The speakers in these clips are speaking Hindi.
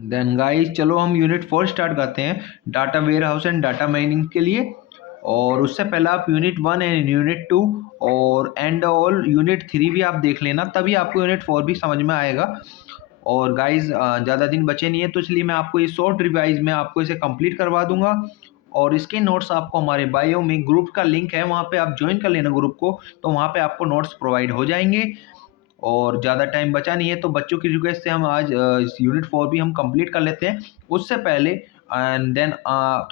देन गाइस चलो हम यूनिट 4 स्टार्ट करते हैं data warehouse and data mining के लिए। और उससे पहले आप यूनिट 1 एंड यूनिट 2 और एंड ऑल यूनिट 3 भी आप देख लेना, तभी आपको यूनिट 4 भी समझ में आएगा। और गाइस ज़्यादा दिन बचे नहीं है, तो इसलिए मैं आपको ये शॉर्ट रिवाइज में आपको इसे कंप्लीट करवा दूंगा। और इसके नोट्स आपको हमारे बायो में ग्रुप का लिंक है, वहाँ पे आप ज्वाइन कर लेना ग्रुप को, तो वहाँ पे आपको नोट्स प्रोवाइड हो जाएंगे। और ज़्यादा टाइम बचा नहीं है, तो बच्चों की रिक्वेस्ट से हम आज यूनिट 4 भी हम कंप्लीट कर लेते हैं। उससे पहले एंड देन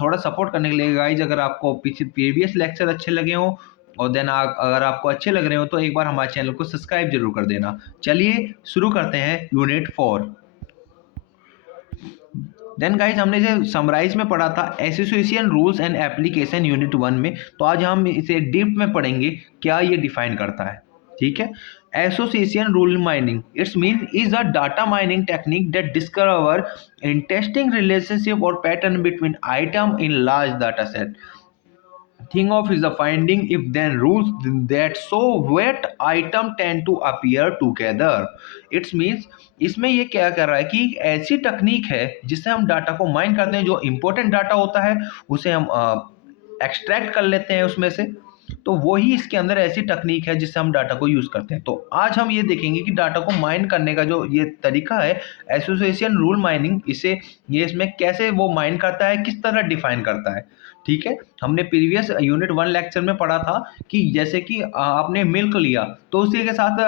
थोड़ा सपोर्ट करने के लिए गाइज, अगर आपको पीछे प्रीवियस लेक्चर अच्छे लगे हों और देन अगर आपको अच्छे लग रहे हो तो एक बार हमारे चैनल को सब्सक्राइब जरूर कर देना। चलिए शुरू करते हैं यूनिट 4। देन गाइज हमने इसे समराइज में पढ़ा था association rules and application unit 1 में, तो आज हम इसे डीप में पढ़ेंगे क्या ये डिफाइन करता है। ठीक है, association rule mining it's mean is a data mining technique that discover interesting relationship और pattern between item in large data set. Think of is the finding if then rules that so wet item tend to appear together. It means इसमें ये क्या कर रहा है कि एक ऐसी टेक्निक है जिससे हम डाटा को माइन करते हैं, जो इंपॉर्टेंट डाटा होता है उसे हम एक्सट्रैक्ट कर लेते हैं उसमें से। तो वही इसके अंदर ऐसी टेक्निक है जिससे हम डाटा को यूज करते हैं। तो आज हम ये देखेंगे कि डाटा को माइन करने का जो ये तरीका है एसोसिएशन रूल माइनिंग, इसे ये इसमें कैसे वो माइन करता है, किस तरह डिफाइन करता है। ठीक है, हमने प्रीवियस यूनिट 1 लेक्चर में पढ़ा था कि जैसे कि आपने मिल्क लिया तो उसी के साथ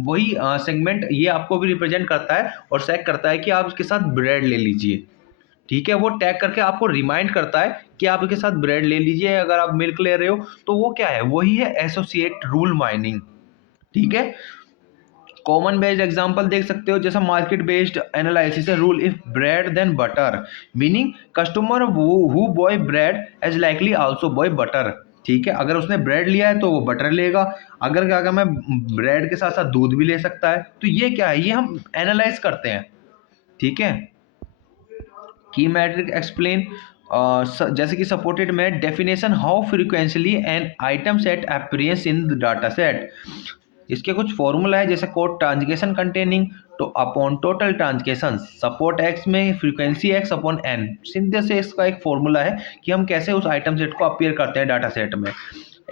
वही सेगमेंट ये आपको भी रिप्रेजेंट करता है और सेट करता है कि आप इसके साथ ब्रेड ले लीजिए। ठीक है, वो टैग करके आपको रिमाइंड करता है कि आप इसके साथ ब्रेड ले लीजिए अगर आप मिल्क ले रहे हो। तो वो क्या है, वही है एसोसिएट रूल माइनिंग। ठीक है, कॉमन बेस्ड एग्जांपल देख सकते हो, जैसा मार्केट बेस्ड एनालिसिस है rule if bread then butter, meaning customer who buy bread as likely also buy butter. ठीक है, अगर उसने ब्रेड लिया है तो वो बटर लेगा, अगर क्या मैं ब्रेड के साथ साथ दूध भी ले सकता है। तो ये क्या है, ये हम एनालाइज करते हैं। ठीक है, की मैट्रिक एक्सप्लेन जैसे कि सपोर्टेड में definition how frequently N item set appearance in the data set. इसके कुछ फॉर्मूला है, जैसे कोड ट्रांसलेशन कंटेनिंग तो upon total translation support x में फ्रीक्वेंसी एक्स अपॉन एन। सीधे से इसका एक फॉर्मूला है कि हम कैसे उस आइटम सेट को अपीयर करते हैं डाटा सेट में।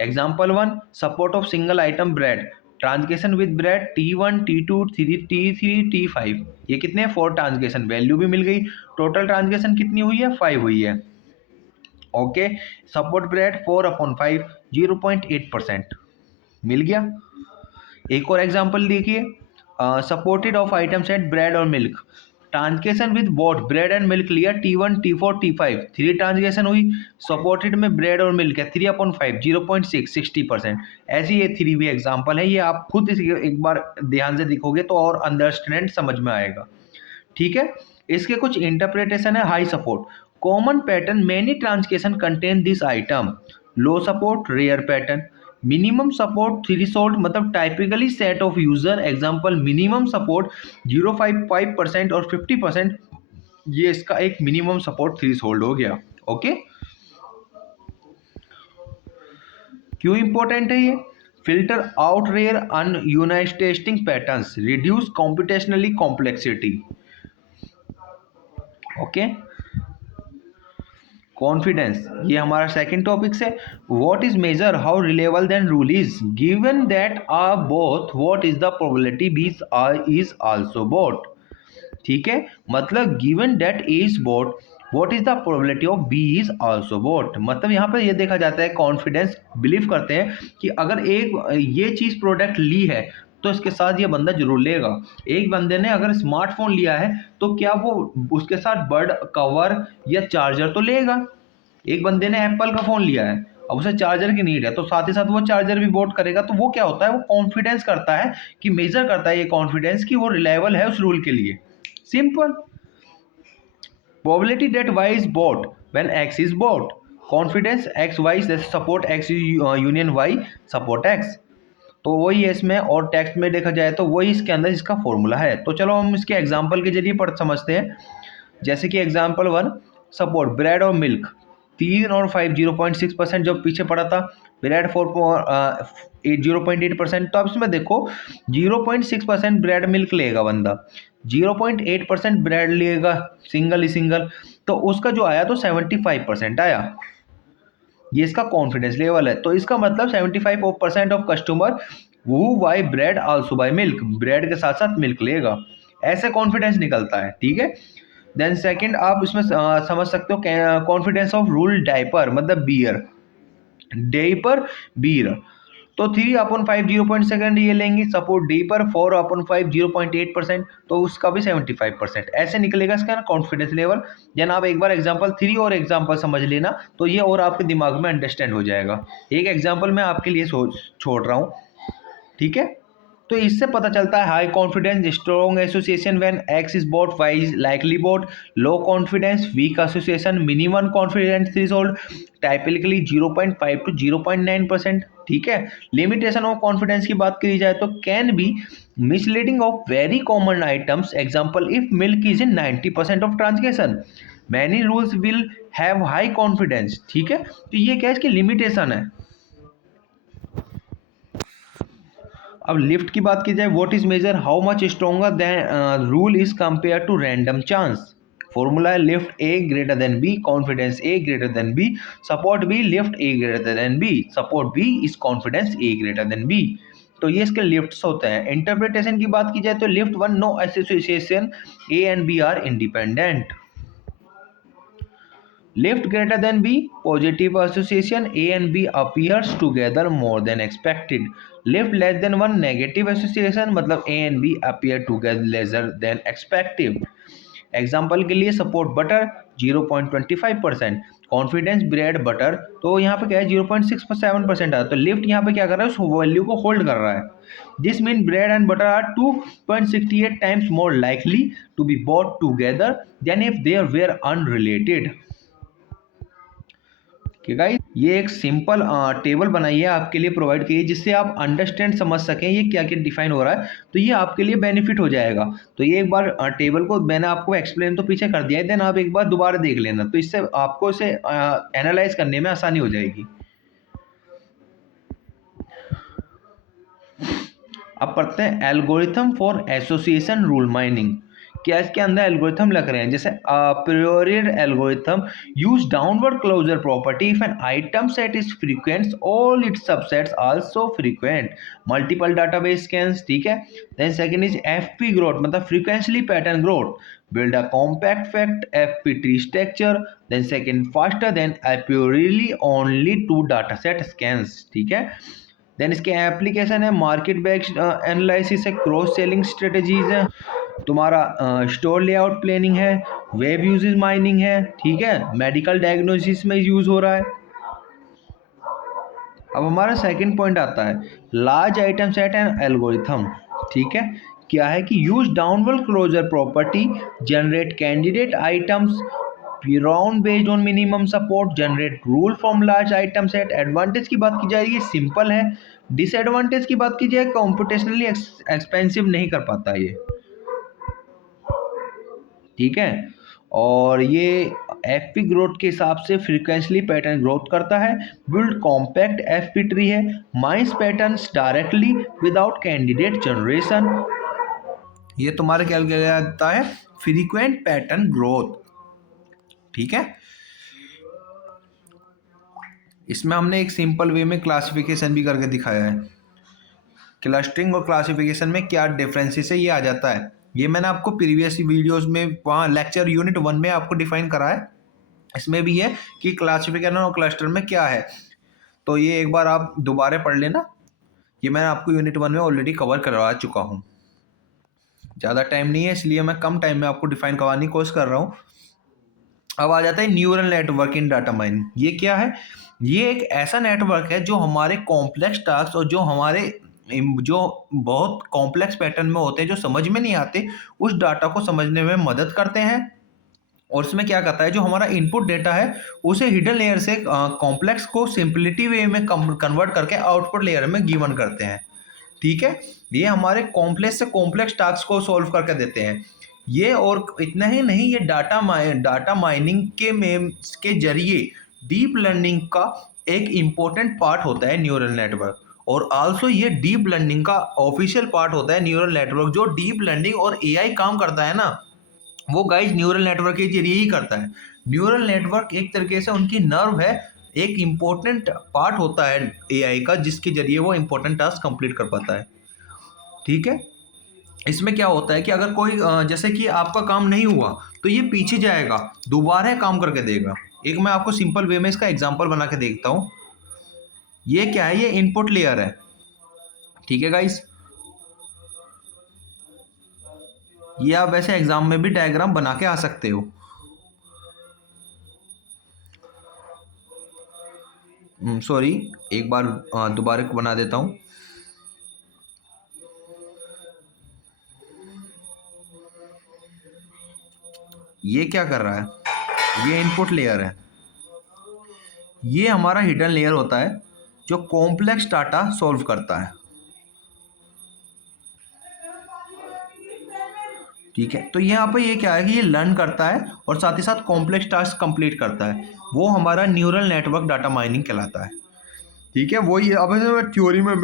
Example 1, support of single item bread translation with bread T1 T2 T3 T5। ये कितने 4 ट्रांसलेशन, वैल्यू भी मिल गई। टोटल ट्रांसलेशन कितनी हुई है, 5 हुई है। ओके, सपोर्ट ब्रेड 4/5 0.8% मिल गया। एक और एग्जांपल देखिए, supported of item set bread और milk translation with both bread and milk लिया T1 T4 T5 3 ट्रांसलेशन हुई। सपोर्टेड में ब्रेड और मिल्क है 3/5 0.6 60%। ऐसी ये 3 भी एग्जांपल है, ये आप खुद एक बार ध्यान से देखोगे तो और अंडरस्टैंड समझ में आएगा। ठीक है, इसके कुछ इंटरप्रिटेशन है। High support common pattern many translation contain this item, low support rare pattern. Minimum support threshold मतलब typically set of user, example minimum support 0.5% और 50%, ये इसका एक मिनिमम सपोर्ट थ्रेशोल्ड हो गया। ओके, क्यों इंपॉर्टेंट है ये, filter out rare uninteresting patterns, reduce computationally complexity. Okay, confidence ये हमारा सेकंड टॉपिक है। What is measure how reliable then rule is given that are both what is the probability B is also bought. ठीक है, मतलब given that A is bought what is the probability of B is also bought, मतलब यहाँ पर ये देखा जाता है कॉन्फिडेंस बिलीव करते हैं कि अगर एक ये चीज प्रोडक्ट ली है तो इसके साथ ये बंदा जरूर लेगा। एक बंदे ने अगर स्मार्टफोन लिया है तो क्या वो उसके साथ बर्ड कवर या चार्जर तो लेगा। एक बंदे ने एप्पल का फोन लिया है, अब उसे चार्जर की नीड है तो साथ ही साथ वो चार्जर भी बोट करेगा। तो वो क्या होता है, वो कॉन्फिडेंस करता है कि मेजर करता है ये कॉन्फिडेंस कि वो रिलायबल है उस रूल के लिए। Simple. Probability that y is bought when x is bought. Confidence x y support x union y support x। तो वही है इसमें, और टेक्स्ट में देखा जाए तो वही इसके अंदर इसका फॉर्मूला है। तो चलो हम इसके एग्जांपल के जरिए पढ़ समझते हैं। जैसे कि एग्जांपल 1, सपोर्ट ब्रेड और मिल्क 3 और 5 0.6%, जो पीछे पड़ा था ब्रेड 0.8%। तो अब इसमें देखो 0.6% ब्रेड मिल्क लेगा बंदा, 0.8% ब्रेड लेगा सिंगल ही सिंगल, तो उसका जो आया तो 75% आया। ये इसका कॉन्फिडेंस लेवल है। तो इसका मतलब 75% ऑफ कस्टमर वो bye bread also by milk, bread के साथ साथ मिल्क लेगा, ऐसे कॉन्फिडेंस निकलता है। ठीक है। देन सेकंड आप इसमें समझ सकते हो कॉन्फिडेंस ऑफ रूल डायपर मतलब बियर, डायपर बियर। तो 3/5 0.2 ये लेंगे, सपोर्ट डी पर 4/5 0.8%, तो उसका भी 75% ऐसे निकलेगा इसका ना कॉन्फिडेंस लेवल। जन आप एक बार एग्जांपल 3 और एग्जांपल समझ लेना, तो ये और आपके दिमाग में अंडरस्टैंड हो जाएगा। एक एग्जांपल मैं आपके लिए छोड़ रहा हूँ। ठीक है। तो इससे पता चलता है high confidence strong association when X is bought Y is likely bought, low confidence weak association minimum confidence threshold typically 0.5 to 0.9%। ठीक है। लिमिटेशन ऑफ कॉन्फिडेंस की बात करी जाए तो can be misleading of very common items, example if milk is in 90% of translation many rules will have high confidence. ठीक है। तो ये क्या है, इसकी लिमिटेशन है। अब लिफ्ट की बात की जाए, what is measure how much stronger than rule is compare to random chance. Formula है lift A greater than B, confidence A greater than B, support B lift A greater than B, support B is confidence A greater than B. तो ये इसके लिफ्ट्स होते हैं। इंटरप्रिटेशन की बात की जाए तो lift one no association A and B are independent, lift greater than b positive association a and b appears together more than expected, lift less than one negative association मतलब a and b appear together lesser than expected। Example के लिए support butter 0.25%, confidence bread butter, तो यहाँ पे क्या है 0.67% आता है। तो लिफ्ट यहाँ पे क्या कर रहा है, उस वैल्यू को होल्ड कर रहा है। This mean bread and butter are 2.68 times more likely to be bought together than if they were unrelated. कि गाइस ये एक सिंपल टेबल बनाई है आपके लिए प्रोवाइड की है, जिससे आप अंडरस्टैंड समझ सकें ये क्या क्या डिफाइन हो रहा है, तो ये आपके लिए बेनिफिट हो जाएगा। तो ये एक बार टेबल को मैंने आपको एक्सप्लेन तो पीछे कर दिया है, देन आप एक बार दोबारा देख लेना, तो इससे आपको इसे एनालाइज करने में आसानी हो जाएगी। अब पढ़ते हैं algorithm for association rule mining. क्या इसके अंदर एल्गोरिथम लग रहे हैं, जैसे priori algorithm use downward closure property if an item set is frequent all its subsets also frequent multiple database scans. ठीक है। Then second is FP growth मतलब frequently pattern growth, build a compact fact fp tree structure, then second faster than a purely only two dataset scans। ठीक है। देन इसके एप्लीकेशन है मार्केट बेस्ड एनालिसिस है, क्रॉस सेलिंग स्ट्रेटजीज है, तुम्हारा स्टोर लेआउट प्लानिंग है, वेब यूजेस माइनिंग है। ठीक है। मेडिकल डायग्नोसिस में यूज हो रहा है। अब हमारा सेकंड पॉइंट आता है large item set and algorithm. ठीक है। क्या है कि use downward closure property generate candidate items round based on minimum support generate rule from large item set. Advantage की बात की जाए ये सिंपल है, डिसएडवांटेज की बात की जाए कॉम्पिटिशनली एक्सपेंसिव नहीं कर पाता ये। ठीक है। और ये एफपी ग्रोथ के हिसाब से फ्रीक्वेंटली पैटर्न ग्रोथ करता है, बिल्ड कॉम्पैक्ट एफपी ट्री है, mines patterns directly without candidate generation. ये तुम्हारे क्या जाता है फ्रीक्वेंट पैटर्न ग्रोथ। ठीक है। इसमें हमने एक सिंपल वे में क्लासिफिकेशन भी करके दिखाया है, क्लस्टरिंग और क्लासिफिकेशन में क्या डिफरेंसेस है ये आ जाता है। ये मैंने आपको प्रीवियस वीडियोस में वहाँ लेक्चर यूनिट 1 में आपको डिफाइन करा है, इसमें भी है कि क्लासिफिकेशन और क्लस्टर में क्या है। तो ये एक बार आप दोबारा पढ़ लेना, ये मैंने आपको यूनिट 1 में ऑलरेडी कवर करवा चुका हूँ। ज़्यादा टाइम नहीं है इसलिए मैं कम टाइम में आपको डिफाइन करवाने की कोशिश कर रहा हूँ। अब आ जाता है न्यूरल नेटवर्क इन डाटा माइनिंग। ये क्या है, ये एक ऐसा नेटवर्क है जो हमारे कॉम्प्लेक्स टास्क और जो बहुत कॉम्प्लेक्स पैटर्न में होते हैं जो समझ में नहीं आते उस डाटा को समझने में मदद करते हैं। और इसमें क्या करता है जो हमारा इनपुट डेटा है उसे हिडन लेयर से कॉम्प्लेक्स को सिंपलिटी वे में कन्वर्ट करके आउटपुट लेयर में गिवन करते हैं। ठीक है। ये हमारे कॉम्प्लेक्स से कॉम्प्लेक्स टास्क को सॉल्व करके देते हैं ये। और इतना ही नहीं, ये डाटा माइनिंग के जरिए डीप लर्निंग का एक इम्पोर्टेंट पार्ट होता है न्यूरल नेटवर्क। और आल्सो ये डीप लर्निंग का ऑफिशियल पार्ट होता है न्यूरल नेटवर्क। जो डीप लर्निंग और एआई काम करता है ना, वो गाइस न्यूरल नेटवर्क के जरिए ही करता है। न्यूरल नेटवर्क एक तरीके से उनकी नर्व है, एक इम्पोर्टेंट पार्ट होता है एआई का, जिसके जरिए वो इम्पोर्टेंट टास्क कंप्लीट कर पाता है। ठीक है, इसमें क्या होता है कि अगर कोई जैसे कि आपका काम नहीं हुआ तो ये पीछे जाएगा, दोबारा काम करके देगा। एक मैं आपको सिंपल वे में इसका एग्जांपल बना के देखता हूँ। ये क्या है, ये इनपुट लेयर है। ठीक है गाइस, ये आप वैसे एग्जाम में भी डायग्राम बना के आ सकते हो। सॉरी, एक बार दोबारा बना देता हूँ। ये क्या कर रहा है, ये इनपुट लेयर है। ये हमारा हिडन लेयर होता है जो कॉम्प्लेक्स डाटा सॉल्व करता है। ठीक है, तो यहाँ पे ये क्या है कि ये लर्न करता है और साथ ही साथ कॉम्प्लेक्स टास्क कंप्लीट करता है। वो हमारा न्यूरल नेटवर्क डाटा माइनिंग कहलाता है। ठीक है, वही अब थ्योरी में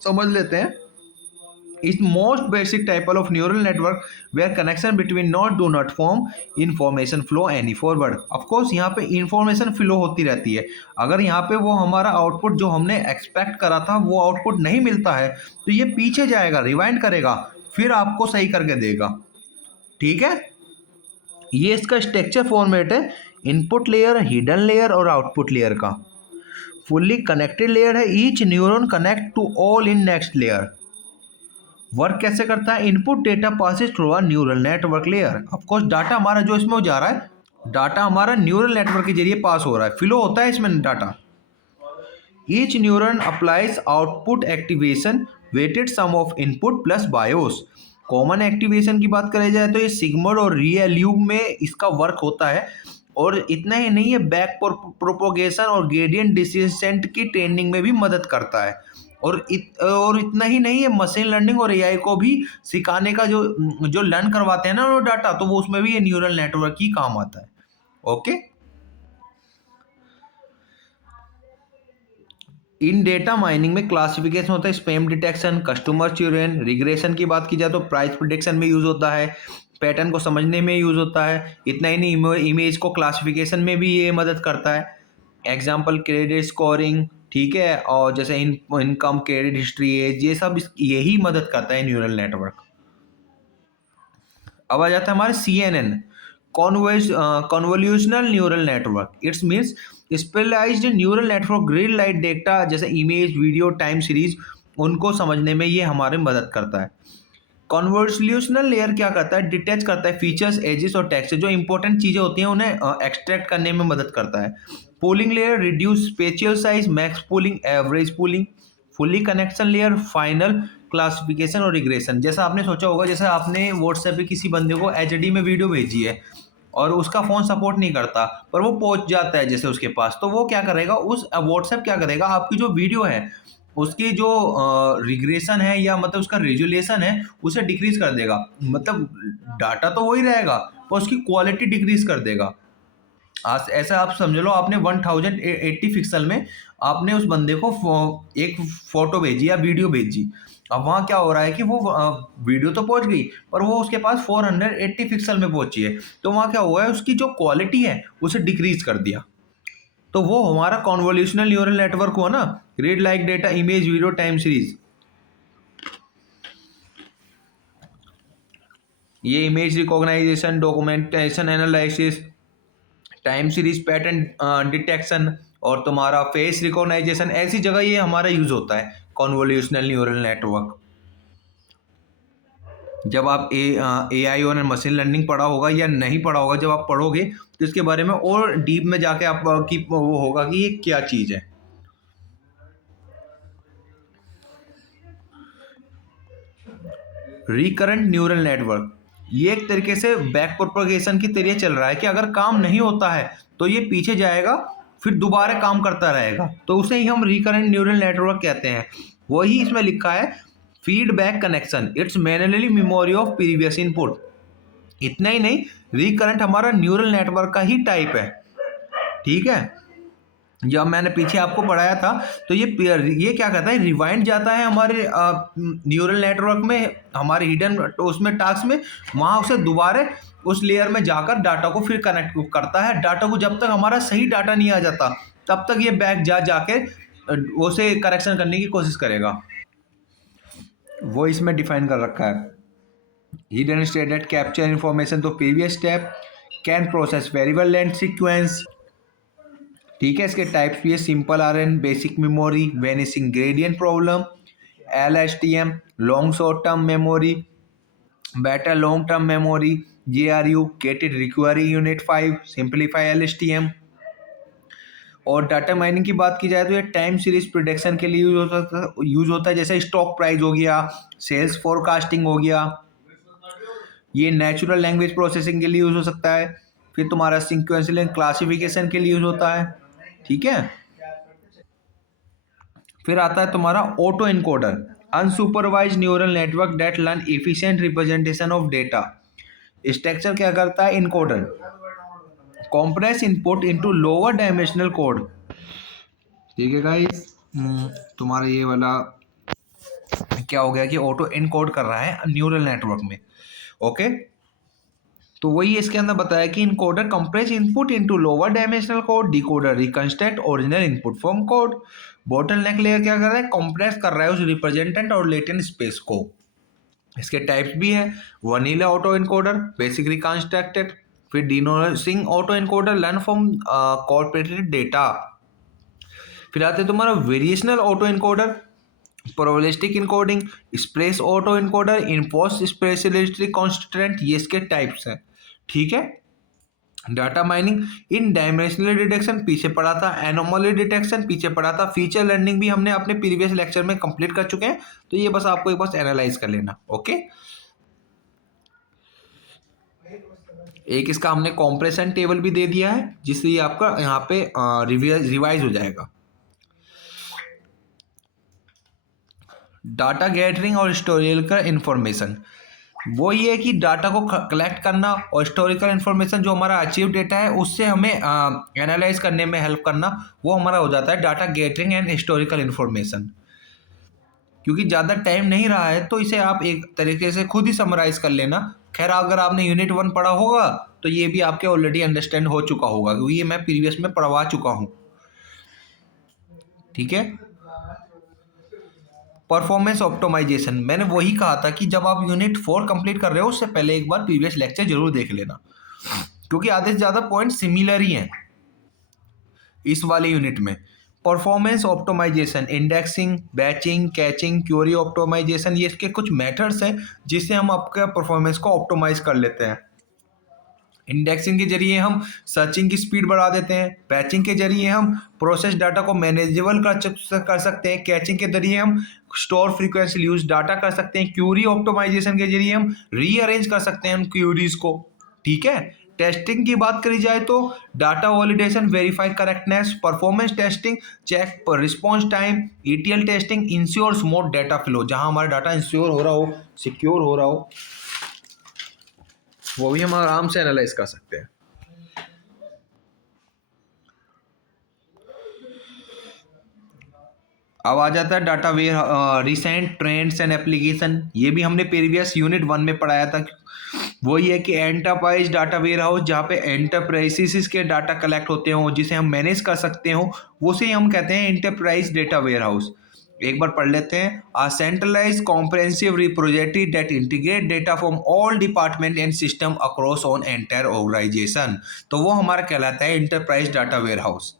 समझ लेते हैं। इस most basic type of neural network where connection between node do not form information flow any forward. Of course यहाँ पे इंफॉर्मेशन फ्लो होती रहती है। अगर यहाँ पे वो हमारा आउटपुट जो हमने एक्सपेक्ट करा था वो आउटपुट नहीं मिलता है तो ये पीछे जाएगा, रिवाइंड करेगा, फिर आपको सही करके देगा। ठीक है, ये इसका स्ट्रक्चर फॉर्मेट है, इनपुट लेयर, हिडन लेयर और आउटपुट लेयर का। फुल्ली कनेक्टेड लेयर है, each neuron connect to all in next layer. Work कैसे करता है, input data passes through a neural network layer. Of course data हमारा जो इसमें जा रहा है, डाटा हमारा न्यूरल नेटवर्क के जरिए पास हो रहा है, फ्लो होता है इसमें data. Each neuron applies output activation weighted sum of input plus bias. Common activation की बात करें जाए तो ये सिग्मोइड और रियल्यूब में इसका वर्क होता है। और इतना ही नहीं, ये बैक प्रोपोगेशन और ग्रेडियंट डिसेंट की ट्रेनिंग में भी मदद करता है। और इतना ही नहीं, ये मशीन लर्निंग और एआई को भी सिखाने का जो जो लर्न करवाते हैं ना वो डाटा, तो वो उसमें भी ये न्यूरल नेटवर्क ही काम आता है। ओके, इन डेटा माइनिंग में क्लासिफिकेशन होता है, स्पैम डिटेक्शन, कस्टमर च्यूरेन, रिग्रेशन की बात की जाए तो प्राइस प्रिडिक्शन में यूज होता है, पैटर्न को समझने में यूज होता है। इतना ही नहीं, इमेज को क्लासिफिकेशन में भी ये मदद करता है। एग्जाम्पल क्रेडिट स्कोरिंग, ठीक है, और जैसे इनकम, क्रेडिट हिस्ट्री, एज, ये सब यही मदद करता है न्यूरल नेटवर्क। अब आ जाता है हमारे CNN, convolutional neural network. It's means specialized neural network grid like data जैसे इमेज, वीडियो, टाइम सीरीज, उनको समझने में ये हमारी मदद करता है। कॉन्वोल्यूशनल लेयर क्या करता है, डिटेच करता है फीचर्स, एजेस और टेक्स्ट, जो इंपॉर्टेंट चीज़ें होती हैं उन्हें एक्सट्रैक्ट करने में मदद करता है। Pooling layer reduce spatial size, max pooling, average pooling. Fully connection layer final classification और रिग्रेशन। जैसा आपने सोचा होगा, जैसे आपने व्हाट्सएप पे किसी बंदे को HD में वीडियो भेजी है और उसका फ़ोन सपोर्ट नहीं करता पर वो पहुंच जाता है जैसे उसके पास, तो वो क्या करेगा, उस व्हाट्सएप क्या करेगा, आपकी जो वीडियो है उसकी जो रिग्रेशन है या मतलब उसका रेजुलेशन है उसे डिक्रीज कर देगा। मतलब डाटा तो वही रहेगा पर उसकी क्वालिटी डिक्रीज कर देगा। आज ऐसा आप समझ लो, आपने 1080 पिक्सल में आपने उस बंदे को एक फोटो भेजी या वीडियो भेजी। अब वहाँ क्या हो रहा है कि वो वीडियो तो पहुंच गई पर वो उसके पास 480 पिक्सल में पहुंची है, तो वहाँ क्या हुआ है, उसकी जो क्वालिटी है उसे डिक्रीज कर दिया। तो वो हमारा कॉन्वोल्यूशनल न्यूरल नेटवर्क हुआ ना, read like data, image, video, time series. ये image recognization, documentation analysis, time series, pattern detection और तुम्हारा फेस रिकॉग्नाइजेशन, ऐसी जगह ये हमारा यूज होता है कॉन्वोल्यूशनल न्यूरल नेटवर्क। जब आप AI और मशीन लर्निंग पढ़ा होगा या नहीं पढ़ा होगा, जब आप पढ़ोगे तो इसके बारे में और डीप में जाके आपकी वो होगा कि ये क्या चीज़ है। रिकरेंट न्यूरल नेटवर्क, ये एक तरीके से बैक प्रोपगेशन की तरह चल रहा है कि अगर काम नहीं होता है तो ये पीछे जाएगा, फिर दोबारा काम करता रहेगा, तो उसे ही हम रिकरेंट न्यूरल नेटवर्क कहते हैं। वही इसमें लिखा है feedback connection, it's manually memory of previous input. इतना ही नहीं, रिकरेंट हमारा न्यूरल नेटवर्क का ही टाइप है। ठीक है, जब मैंने पीछे आपको पढ़ाया था, तो ये क्या कहता है, रिवाइंड जाता है हमारे न्यूरल नेटवर्क में, हमारे हिडन उसमें टास्क में, वहाँ उसे दोबारा उस लेयर में जाकर डाटा को फिर कनेक्ट करता है। डाटा को जब तक हमारा सही डाटा नहीं आ जाता तब तक ये बैक जाके उसे करेक्शन करने की कोशिश करेगा। वो इसमें डिफाइन कर रखा है। Hidden state capture information to previous step, can process variable length sequence. ठीक है, इसके टाइप्स भी है, simple RNN, basic memory, vanishing gradient problem, LSTM, long short term memory, better long term memory, GRU, gated recurrent unit 5, simplify LSTM. और डाटा माइनिंग की बात की जाए तो ये टाइम सीरीज प्रोडिक्शन के लिए यूज होता है, जैसे स्टॉक प्राइस हो गया, सेल्स फोरकास्टिंग हो गया। ये नेचुरल लैंग्वेज प्रोसेसिंग के लिए यूज हो सकता है। फिर तुम्हारा सीक्वेंशियल क्लासिफिकेशन के लिए यूज होता है। ठीक है, फिर आता है तुम्हारा auto encoder, unsupervised neural network that learn efficient representation of data. Structure क्या करता है, encoder compress input into lower dimensional code. ठीक है गाइस, तुम्हारा ये वाला क्या हो गया कि ऑटो इनकोड कर रहा है न्यूरल नेटवर्क में। ओके, तो वही इसके अंदर बताया कि encoder compress input into lower dimensional code, decoder reconstruct original input from code. Bottleneck layer क्या कर रहा है, कंप्रेस कर रहा है उस रिप्रेजेंटेंट और लेटेंट स्पेस को। इसके टाइप्स भी है, vanilla auto encoder, basic reconstructed, फिर denoising auto encoder, learn from corrupted data. फिर आते तुम्हारा variational auto encoder, probabilistic encoding, sparse auto encoder, impose sparsity constraint, ये इसके टाइप्स हैं। ठीक है, data mining in dimensional detection पीछे पढ़ा था, एनोमली डिटेक्शन पीछे पढ़ा था, फीचर लर्निंग भी हमने अपने प्रीवियस लेक्चर में कंप्लीट कर चुके हैं, तो ये बस आपको एक बस एनालाइज कर लेना। ओके, एक इसका हमने कॉम्प्रेशन टेबल भी दे दिया है, जिससे ये आपका यहाँ पे रिवाइज हो जाएगा। डाटा गैदरिंग और हिस्टोरिकल इन्फॉर्मेशन, वो ये है कि डाटा को कलेक्ट करना और हिस्टोरिकल इन्फॉर्मेशन जो हमारा अचीव डेटा है उससे हमें एनालाइज करने में हेल्प करना, वो हमारा हो जाता है data gathering and historical information. क्योंकि ज़्यादा टाइम नहीं रहा है तो इसे आप एक तरीके से खुद ही समराइज कर लेना। खैर, अगर आपने यूनिट 1 पढ़ा होगा तो ये भी आपके ऑलरेडी अंडरस्टैंड हो चुका होगा, क्योंकि ये मैं प्रीवियस में पढ़वा चुका हूँ। ठीक है, परफॉर्मेंस ऑप्टिमाइजेशन, मैंने वही कहा था कि जब आप यूनिट 4 कंप्लीट कर रहे हो उससे पहले एक बार प्रीवियस लेक्चर जरूर देख लेना, क्योंकि आधे से ज़्यादा पॉइंट सिमिलर ही हैं इस वाले यूनिट में। Performance optimization, indexing, batching, caching, query optimization, ये इसके कुछ मेथड्स हैं जिससे हम आपके परफॉर्मेंस को ऑप्टिमाइज कर लेते हैं। इंडेक्सिंग के जरिए हम सर्चिंग की स्पीड बढ़ा देते हैं, बैचिंग के जरिए हम प्रोसेस डाटा को मैनेजेबल कर सकते हैं, कैचिंग के जरिए हम स्टोर फ्रीक्वेंसी यूज डाटा कर सकते हैं, क्यूरी ऑप्टिमाइजेशन के जरिए हम रीअरेंज कर सकते हैं उन क्यूरीज को। ठीक है, टेस्टिंग की बात करी जाए तो data validation, verify correctness, performance testing, check response time, ETL testing, ensure smooth data flow, जहां हमारा डाटा इंश्योर हो रहा हो, सिक्योर हो रहा हो, वो भी हम आराम से एनालाइज कर सकते हैं। अब आ जाता है data ware recent trends and application, ये भी हमने प्रीवियस यूनिट 1 में पढ़ाया था। वही है कि एंटरप्राइज डाटा वेयर हाउस, जहाँ पे एंटरप्राइजेस के डाटा कलेक्ट होते हो, जिसे हम मैनेज कर सकते हो, उसे हम कहते हैं एंटरप्राइज डाटा वेयर हाउस। एक बार पढ़ लेते हैं, आ centralize comprehensive repository that integrate data from all department and system across on entire organization, तो वो हमारा कहलाता है एंटरप्राइज डाटा वेयर हाउस।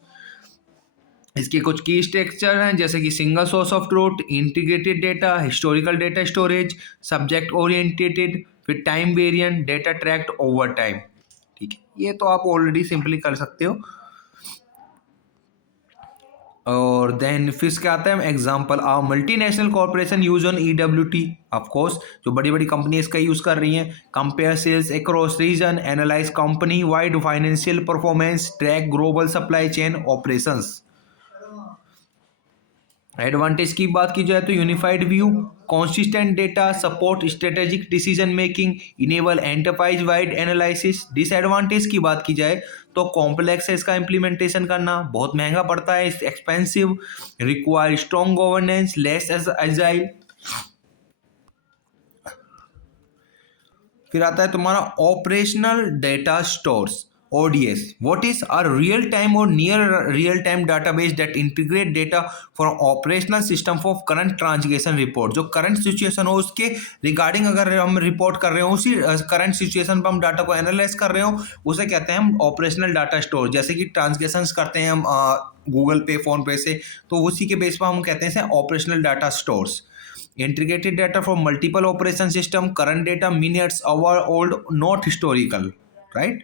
इसके कुछ की स्ट्रक्चर हैं, जैसे कि single source of truth, integrated data, historical data storage, subject oriented, फिर time variant, data tracked over time. ठीक है, ये तो आप ऑलरेडी सिंपली कर सकते हो। और देन फिर क्या आता है एग्जांपल, आ multinational corporation use on EWT, of course जो बड़ी बड़ी कंपनी इसका यूज कर रही हैं। Compare sales across region, analyze company wide financial performance, track global supply chain operations. Advantage की बात की जाए तो unified view, consistent data, support strategic decision making, enable enterprise wide analysis. Disadvantage की बात की जाए तो कॉम्प्लेक्स है इसका इम्प्लीमेंटेशन करना, बहुत महंगा पड़ता है, expensive, require strong governance, less agile. फिर आता है तुम्हारा operational data stores, ODS। What is a real time और near real time database that integrate data for operational system for current translation report. जो करंट सिचुएशन हो उसके रिगार्डिंग अगर हम रिपोर्ट कर रहे हो, उसी करंट सिचुएशन पर हम डाटा को एनालाइज कर रहे हो, उसे कहते हैं हम ऑपरेशनल डाटा स्टोर। जैसे कि ट्रांसलेशन करते हैं हम गूगल पे, फोन पे से, तो उसी के बेस पर हम कहते हैं operational data stores. Integrated data from multiple operation system, current data minutes, hour old, not historical, right?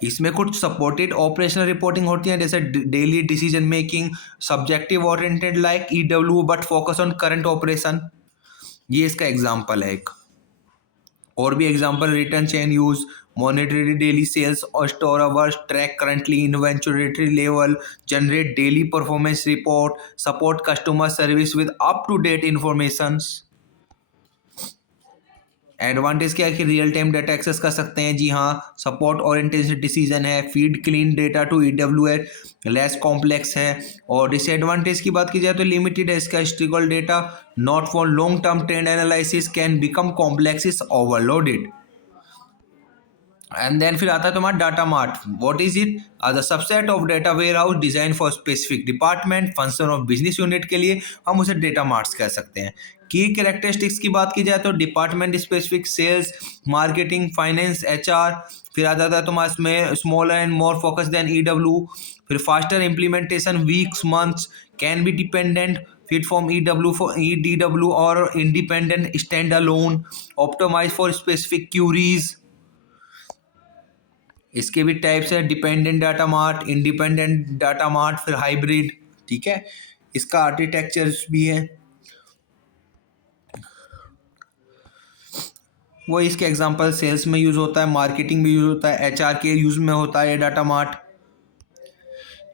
इसमें कुछ सपोर्टेड ऑपरेशनल रिपोर्टिंग होती है, जैसे daily decision making, subjective oriented like EW but focus on current operation. ये इसका एग्जांपल है एक। और भी example, return chain use, monitor daily sales और store hours, track currently inventory level, generate daily performance report, support customer service with up to date information. Advantage क्या है कि रियल टाइम डाटा एक्सेस कर सकते हैं, जी हाँ, सपोर्ट ओरिएंटेड डिसीजन है, feed clean data to EW है, लेस कॉम्प्लेक्स है। और डिसएडवांटेज की बात की जाए तो लिमिटेड है इसका historical data, not for long term trend analysis, can become complex, is overloaded. And then फिर आता है तुम्हारा data mart. What is it? The subset of data warehouse design for specific department function of business unit के लिए हम उसे डेटा मार्ट्स कह सकते हैं। की कैरेक्टरिस्टिक्स की बात की जाए तो department specific, sales, marketing, finance, HR। फिर आ जाता है तुम्हारा इसमें smaller and more focus than EW। फिर faster implementation, weeks, months, can be dependent fit from EW for EDW और independent stand alone, optimize for specific queries. इसके भी टाइप्स है, dependent data mart, independent data mart, फिर हाइब्रिड। ठीक है, इसका आर्किटेक्चर्स भी है, वो इसके एग्जांपल सेल्स में यूज होता है, मार्केटिंग में यूज होता है, HR के यूज में होता है ये डाटा मार्ट।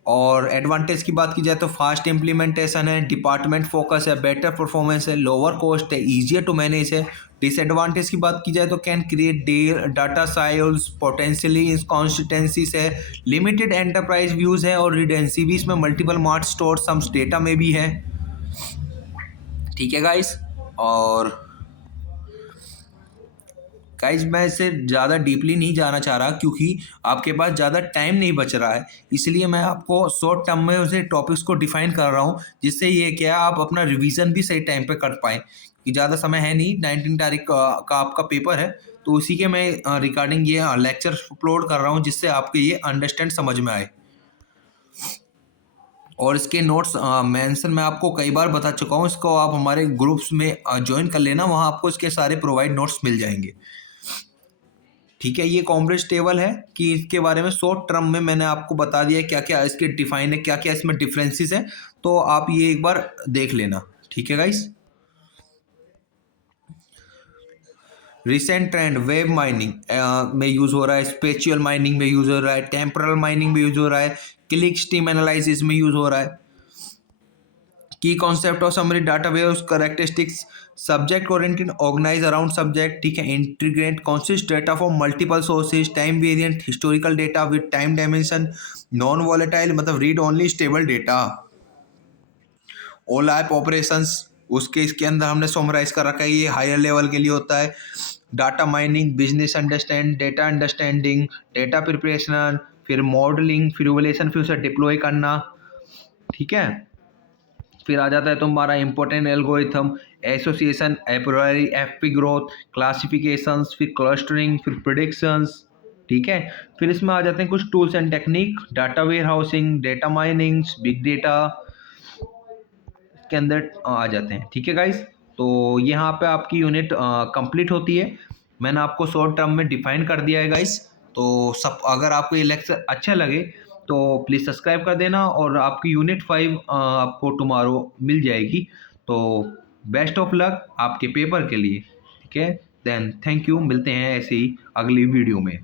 और एडवांटेज की बात की जाए तो फास्ट इम्प्लीमेंटेशन है, डिपार्टमेंट फोकस है, बेटर परफॉर्मेंस है, लोअर कॉस्ट है, ईजियर टू मैनेज है। डिसएडवांटेज की बात की जाए तो can create data silos, potentially inconsistencies है, लिमिटेड एंटरप्राइज व्यूज है, और रिडेंसी भी इसमें multiple mart store same data में भी है। ठीक है गाइस, और गाइज मैं इससे ज़्यादा डीपली नहीं जाना चाह रहा क्योंकि आपके पास ज़्यादा टाइम नहीं बच रहा है, इसलिए मैं आपको शॉर्ट टर्म में उसे टॉपिक्स को डिफाइन कर रहा हूँ, जिससे ये क्या आप अपना रिवीजन भी सही टाइम पे कर पाएँ। कि ज़्यादा समय है नहीं, 19 तारीख का आपका पेपर है, तो उसी के मैं रिगार्डिंग ये लेक्चर अपलोड कर रहा हूँ, जिससे आपके ये अंडरस्टैंड समझ में आए। और इसके नोट्स मेंशन मैं आपको कई बार बता चुका हूँ, इसको आप हमारे ग्रुप्स में ज्वाइन कर लेना, वहाँ आपको इसके सारे प्रोवाइड नोट्स मिल जाएंगे। ठीक है, ये कॉम्प्रेस टेबल है कि इसके बारे में शॉर्ट टर्म में मैंने आपको बता दिया क्या क्या इसके डिफाइन है, क्या क्या इसमें डिफरेंसेस हैं, तो आप ये एक बार देख लेना। ठीक है guys, recent trend web mining में यूज़ हो रहा है, स्पेचुअल माइनिंग में यूज़ हो रहा है, टेम्परल माइनिंग में यूज़ हो रहा है, क्लिक स्ट्रीम एनालिसिस में यूज़ हो रहा है। Key concept of summary data warehouse characteristics, subject oriented, organize around subject. ठीक है, integrate consist data from multiple sources, time variant, historical data with time dimension, non volatile मतलब read only stable data, all app operations उसके इसके अंदर हमने समराइज कर रखा है, ये हायर लेवल के लिए होता है। Data mining, business understand, data understanding, data preparation, फिर मॉडलिंग, फिर रिवोल्यूशन, फिर उसे डिप्लॉय करना। ठीक है, फिर आ जाता है तुम्हारा important algorithm, association, apriori, FP growth, classifications, फिर क्लस्टरिंग, फिर प्रिडिक्शंस। ठीक है, फिर इसमें आ जाते हैं कुछ tools and technique, data warehousing, data mining, big data के अंदर आ जाते हैं। ठीक है गाइस, तो यहाँ पे आपकी यूनिट कंप्लीट होती है, मैंने आपको शॉर्ट टर्म में डिफाइन कर दिया है गाइस। तो सब अगर आपको ये लेक्चर अच्छा लगे तो प्लीज़ सब्सक्राइब कर देना, और आपकी यूनिट 5 आपको टुमारो मिल जाएगी। तो बेस्ट ऑफ लक आपके पेपर के लिए। ठीक है, देन थैंक यू, मिलते हैं ऐसे ही अगली वीडियो में।